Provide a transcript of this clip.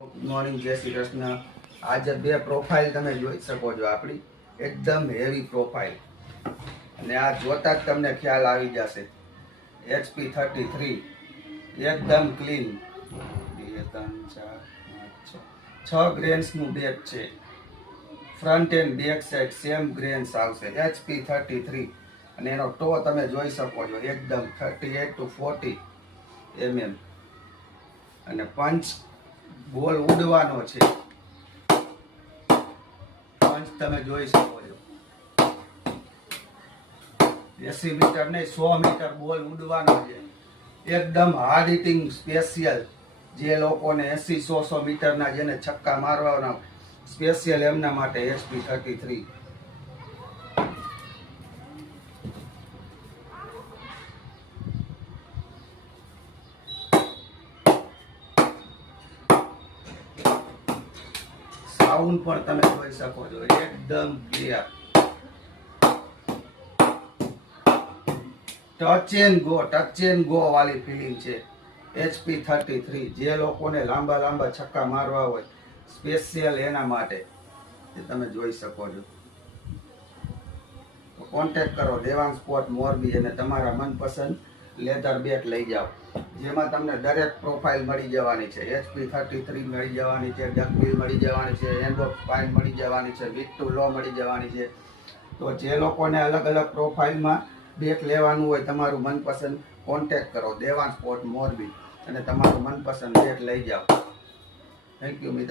Good morning, જય શ્રી કૃષ્ણ. આજે બે પ્રોફાઇલ તમે જોઈ શકો છો, આપણી એકદમ હેવી પ્રોફાઇલ, અને આ જોતા જ તમને ખ્યાલ આવી જશે. HP33 એકદમ ક્લીન. 2 3 4 5 6 ગ્રેન્સનું બેગ છે. Front and back side same grains આવશે. HP33 અને એનો ટો તમે જોઈ શકો છો, એકદમ 38 to 40 mm, અને પંચ બોલ ઉડવાનો છે. પંચ તમે જોઈ શકો છો. 80 મીટર નહીં, 100 મીટર બોલ ઉડવાનો છે. એકદમ હાર્ડ હિટિંગ સ્પેશિયલ, જે લોકોને 80-100 મીટરના જેને છક્કા મારવાના, સ્પેશિયલ એમના માટે HP33. સાઉન્ડ પણ તમે જોઈ શકો છો, એકદમ ક્લિયર. ટચ એન્ડ ગો વાળી ફિલિંગ છે. HP33 જે લોકોને લાંબા લાંબા છક્કા મારવા હોય, સ્પેશિયલ એના માટે એ તમે જોઈ શકો છો. કોન્ટેક્ટ કરો દેવાંગ સ્પોર્ટ મોરબી અને તમારા મનપસંદ લેધર બેટ લઈ જાઓ, જેમાં તમને દરેક પ્રોફાઇલ મળી જવાની છે. HP33 મળી જવાની છે, ડકબિલ મળી જવાની છે, એન્ડ ઓફ સ્પાઇન મળી જવાની છે, વિથ ટુ લો મળી જવાની છે. તો જે લોકોને અલગ અલગ પ્રોફાઇલમાં બેટ લેવાનું હોય, તમારું મનપસંદ કોન્ટેક્ટ કરો દેવાંગ સ્પોર્ટ મોરબી અને તમારું મનપસંદ બેટ લઈ જાઓ. થેન્ક યુ મિત્ર.